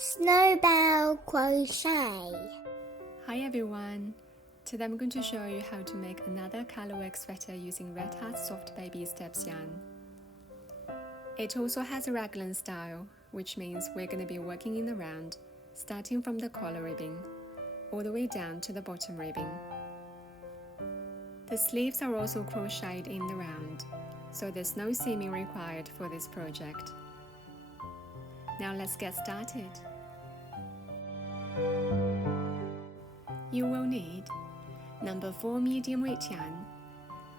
Snowball crochet. Hi everyone! Today I'm going to show you how to make another colorwork sweater using Red Hat Soft Baby Steps yarn. It also has a raglan style, which means we're going to be working in the round, starting from the collar ribbing, all the way down to the bottom ribbing. The sleeves are also crocheted in the round, so there's no seaming required for this project. Now let's get started. You will need number 4 medium weight yarn,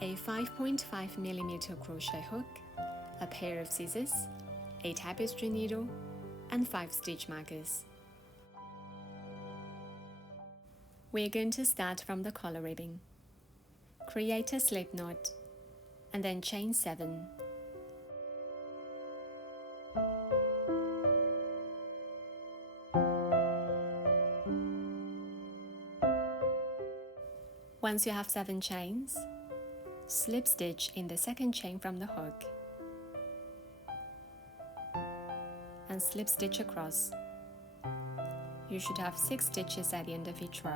a 5.5mm crochet hook, a pair of scissors, a tapestry needle, and 5 stitch markers. We're going to start from the collar ribbing. Create a slip knot and then chain 7. Once you have 7 chains, slip stitch in the second chain from the hook and slip stitch across. You should have 6 stitches at the end of each row.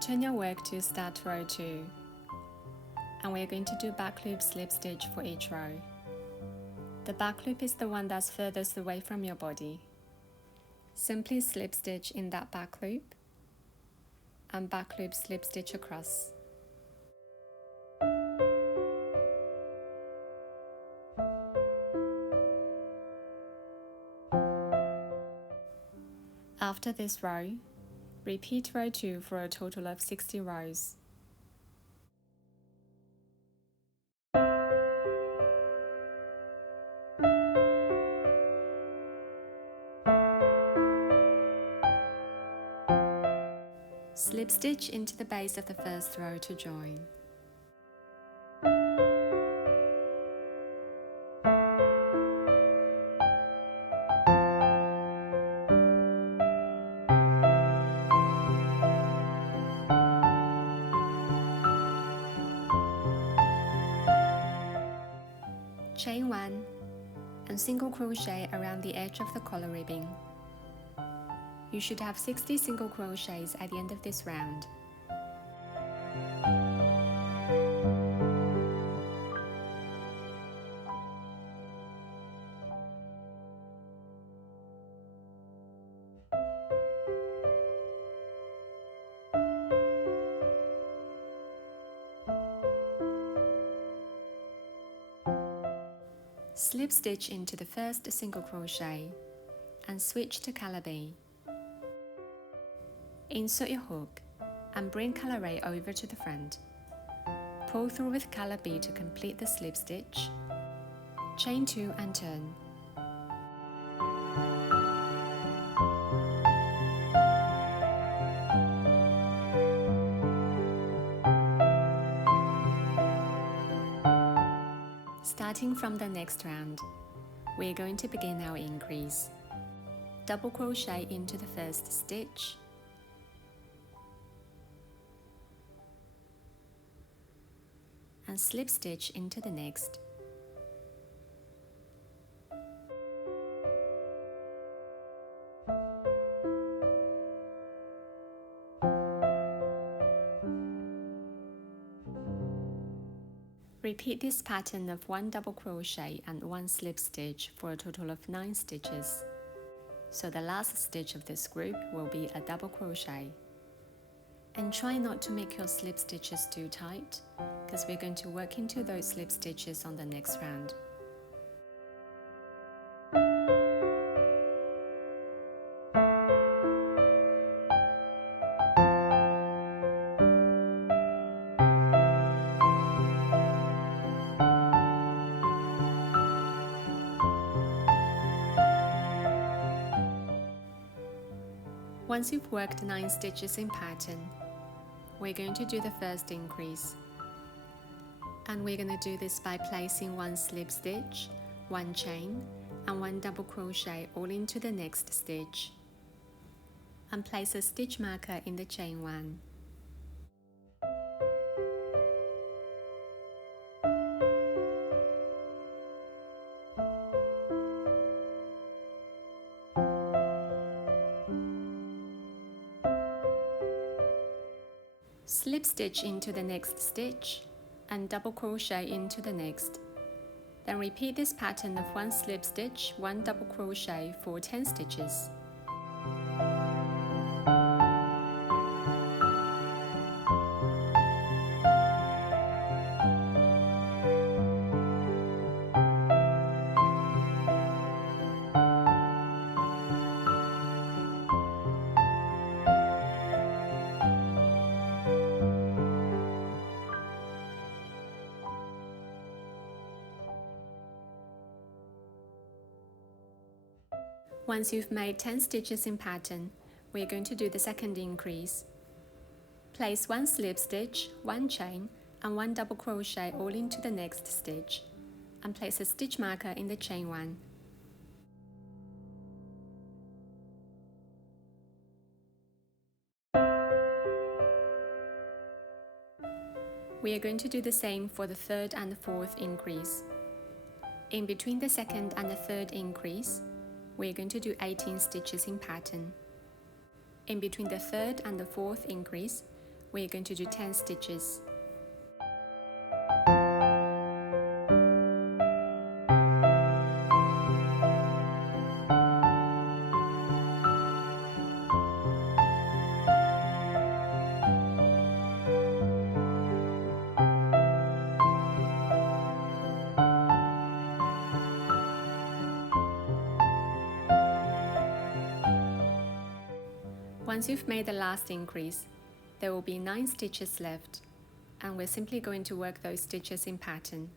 Turn your work to start row 2. And we're going to do back loop slip stitch for each row. The back loop is the one that's furthest away from your body. Simply slip stitch in that back loop and back loop slip stitch across. After this row, repeat row 2 for a total of 60 rows. Slip stitch into the base of the first row to join. Chain 1 and single crochet around the edge of the collar ribbing. You should have 60 single crochets at the end of this round. Slip stitch into the first single crochet and switch to calabash. Insert your hook and bring colour over to the front. Pull through with calabash to complete the slip stitch. Chain 2 and turn. Starting from the next round, we're going to begin our increase. Double crochet into the first stitch, and slip stitch into the next. Repeat this pattern of 1 double crochet and 1 slip stitch for a total of 9 stitches. So the last stitch of this group will be a double crochet. And try not to make your slip stitches too tight, because we're going to work into those slip stitches on the next round. Once you've worked 9 stitches in pattern, we're going to do the first increase. And we're going to do this by placing 1 slip stitch, 1 chain, and 1 double crochet all into the next stitch. And place a stitch marker in the chain 1. Slip stitch into the next stitch and double crochet into the next. Then repeat this pattern of 1 slip stitch, 1 double crochet for 10 stitches. Once you've made 10 stitches in pattern, we're going to do the second increase. Place 1 slip stitch, 1 chain, and 1 double crochet all into the next stitch, and place a stitch marker in the chain 1. We are going to do the same for the third and the fourth increase. In between the second and the third increase, we're going to do 18 stitches in pattern. In between the third and the fourth increase, we're going to do 10 stitches. Once you've made the last increase, there will be 9 stitches left, and we're simply going to work those stitches in pattern.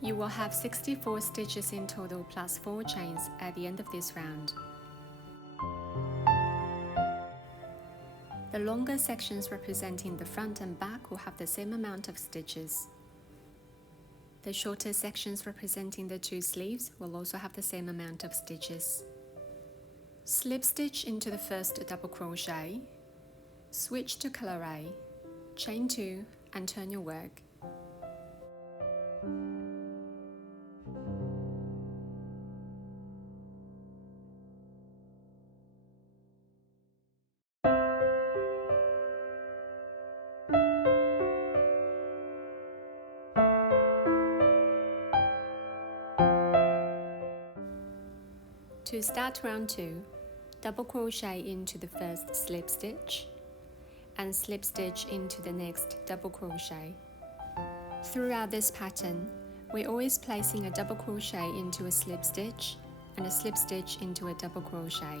You will have 64 stitches in total plus 4 chains at the end of this round. The longer sections representing the front and back will have the same amount of stitches. The shorter sections representing the 2 sleeves will also have the same amount of stitches. Slip stitch into the first double crochet, switch to color A, chain 2 and turn your work. To start round 2, double crochet into the first slip stitch and slip stitch into the next double crochet. Throughout this pattern, we're always placing a double crochet into a slip stitch and a slip stitch into a double crochet.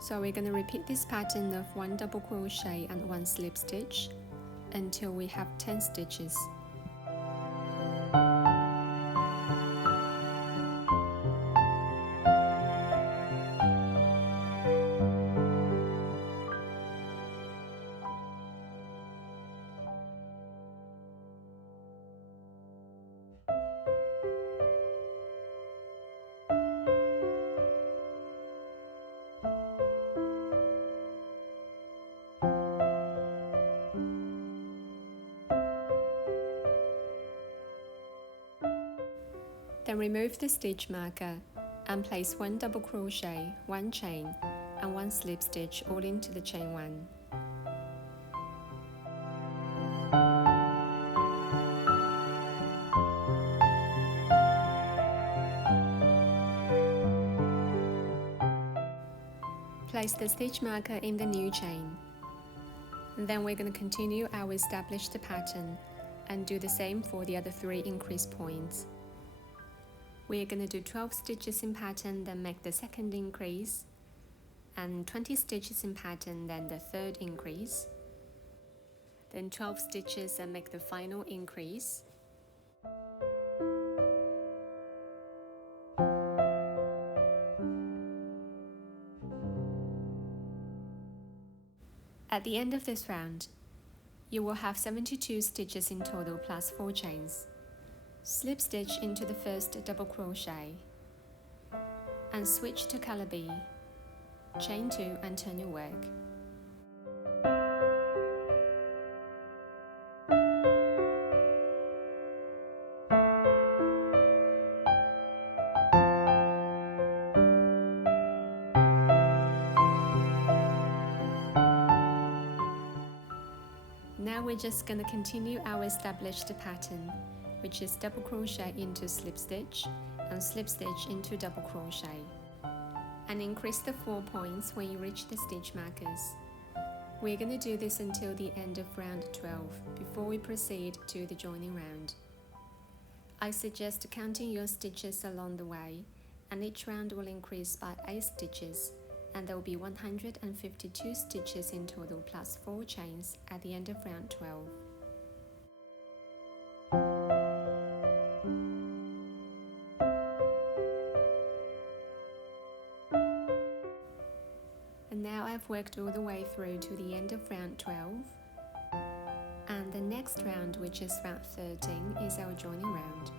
So we're going to repeat this pattern of 1 double crochet and 1 slip stitch until we have 10 stitches. Then remove the stitch marker and place 1 double crochet, 1 chain and 1 slip stitch all into the chain 1. Place the stitch marker in the new chain. And then we're going to continue our established pattern and do the same for the other 3 increase points. We're going to do 12 stitches in pattern, then make the second increase, and 20 stitches in pattern, then the third increase, then 12 stitches and make the final increase, At the end of this round, you will have 72 stitches in total plus 4 chains. Slip stitch into the first double crochet and switch to color B, chain 2 and turn your work. Now we're just going to continue our established pattern, which is double crochet into slip stitch and slip stitch into double crochet, and increase the 4 points when you reach the stitch markers. We're going to do this until the end of round 12 before we proceed to the joining round. I suggest counting your stitches along the way, and each round will increase by 8 stitches, and there will be 152 stitches in total plus 4 chains at the end of round 12. And now I've worked all the way through to the end of round 12, and the next round, which is round 13, is our joining round.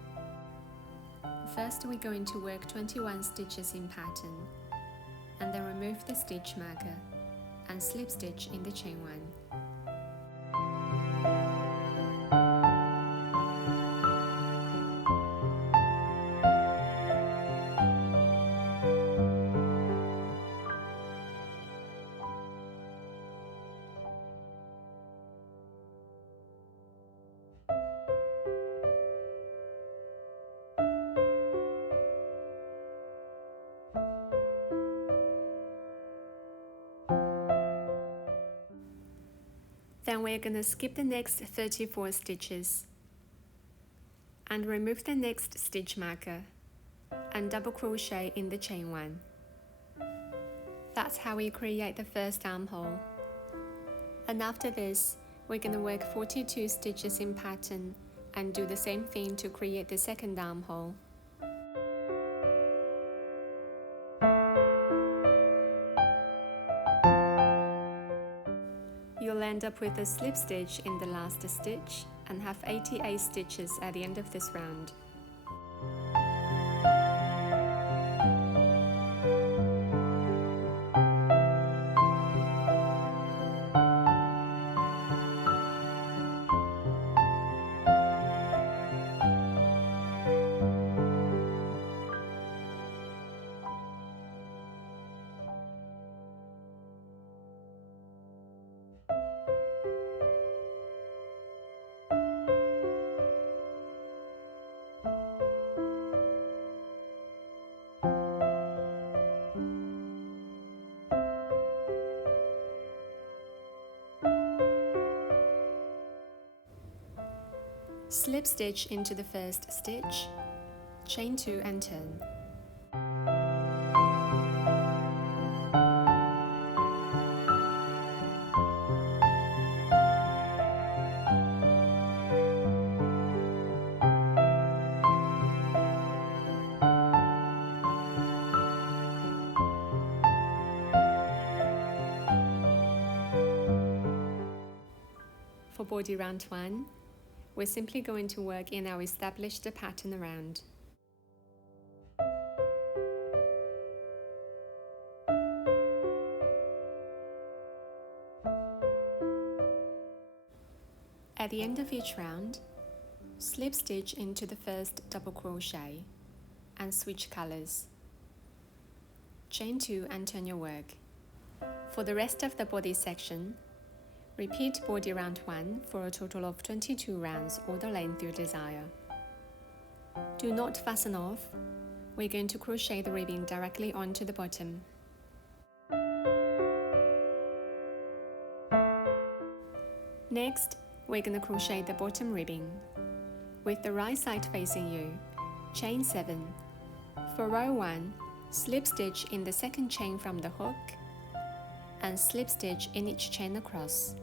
First we're going to work 21 stitches in pattern, and then remove the stitch marker and slip stitch in the chain 1. Then we're going to skip the next 34 stitches and remove the next stitch marker and double crochet in the chain 1. That's how we create the first armhole. And after this, we're going to work 42 stitches in pattern and do the same thing to create the second armhole. You'll end up with a slip stitch in the last stitch and have 88 stitches at the end of this round. Slip stitch into the first stitch, chain 2 and turn. For body round 1, we're simply going to work in our established pattern around. At the end of each round, slip stitch into the first double crochet and switch colors. Chain 2 and turn your work. For the rest of the body section, repeat body round 1 for a total of 22 rounds or the length you desire. Do not fasten off. We're going to crochet the ribbing directly onto the bottom. Next, we're going to crochet the bottom ribbing. With the right side facing you, chain 7. For row 1, slip stitch in the second chain from the hook and slip stitch in each chain across.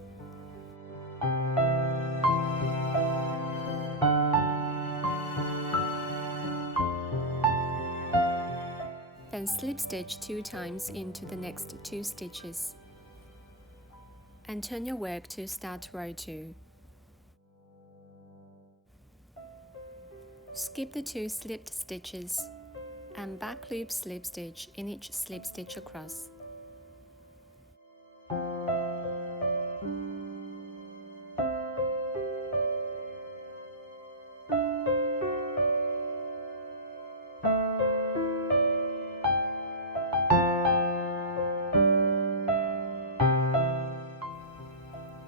Then slip stitch 2 times into the next 2 stitches. and turn your work to start row 2. Skip the 2 slipped stitches and back loop slip stitch in each slip stitch across.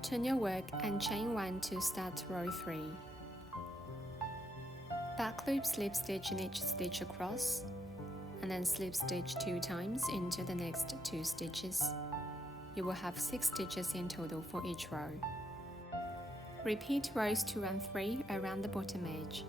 Turn your work and chain 1 to start row 3. Back loop slip stitch in each stitch across, and then slip stitch 2 times into the next 2 stitches. You will have 6 stitches in total for each row. Repeat rows 2 and 3 around the bottom edge.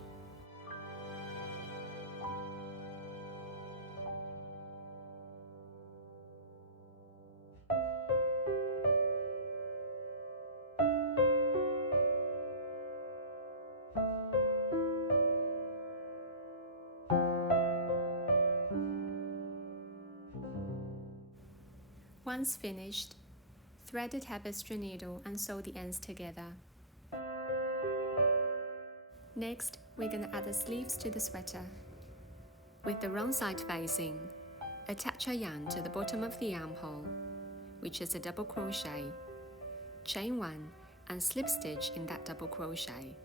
Once finished, thread the tapestry needle and sew the ends together. Next, we're going to add the sleeves to the sweater. With the wrong side facing, attach a yarn to the bottom of the armhole, which is a double crochet, chain 1 and slip stitch in that double crochet.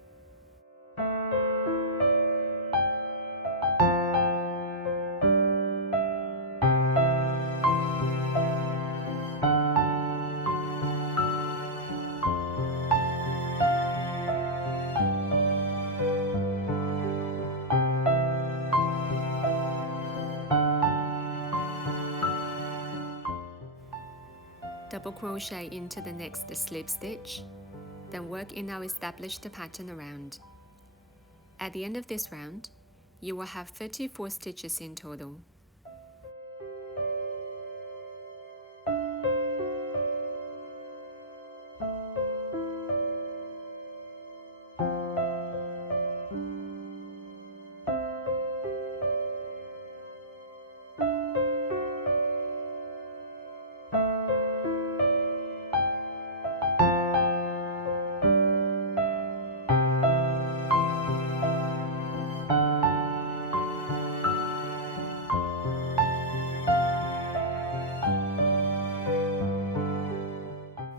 Double crochet into the next slip stitch, then work in our established pattern around. At the end of this round, you will have 34 stitches in total.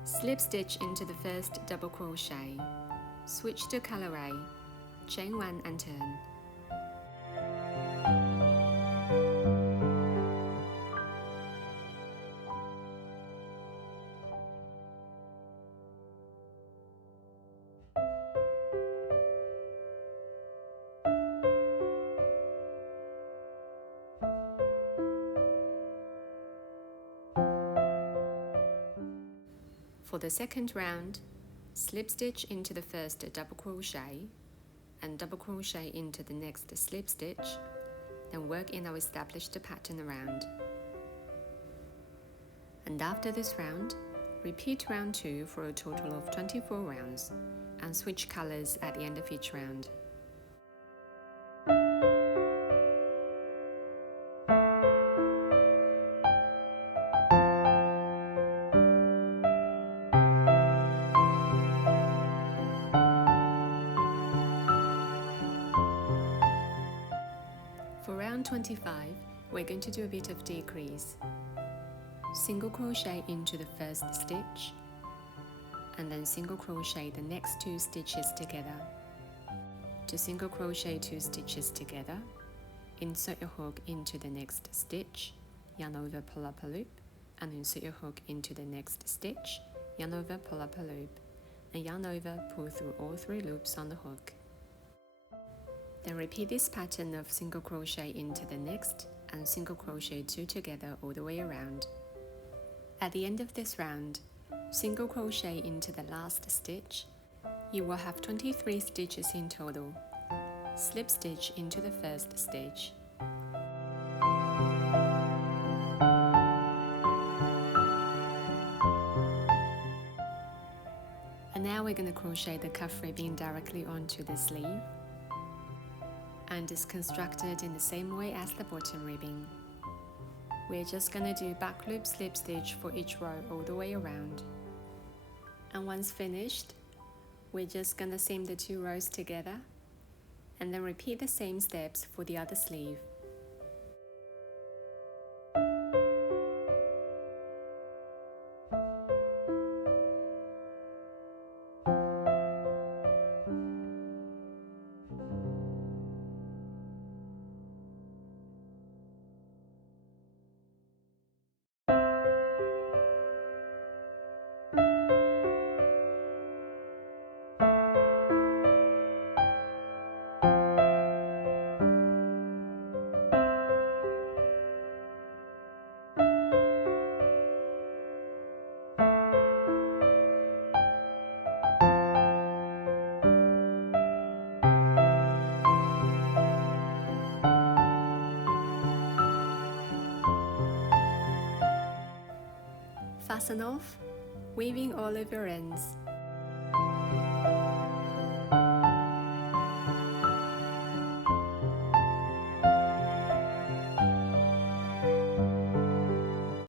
Slip stitch into the first double crochet, switch to colorway, chain 1 and turn. For the second round, slip stitch into the first double crochet and double crochet into the next slip stitch, then work in our established pattern around. And after this round, repeat round 2 for a total of 24 rounds and switch colors at the end of each round. For round 25, we're going to do a bit of decrease. Single crochet into the first stitch, and then single crochet the next 2 stitches together. To single crochet 2 stitches together, insert your hook into the next stitch, yarn over, pull up a loop, and insert your hook into the next stitch, yarn over, pull up a loop, and yarn over, pull through all 3 loops on the hook. Then repeat this pattern of single crochet into the next and single crochet 2 together all the way around. At the end of this round, single crochet into the last stitch. You will have 23 stitches in total. Slip stitch into the first stitch. And now we're going to crochet the cuff ribbing directly onto the sleeve, and it's constructed in the same way as the bottom ribbing. We're just going to do back loop slip stitch for each row all the way around. And once finished, we're just gonna seam the 2 rows together and then repeat the same steps for the other sleeve. Fasten off, weaving all of your ends.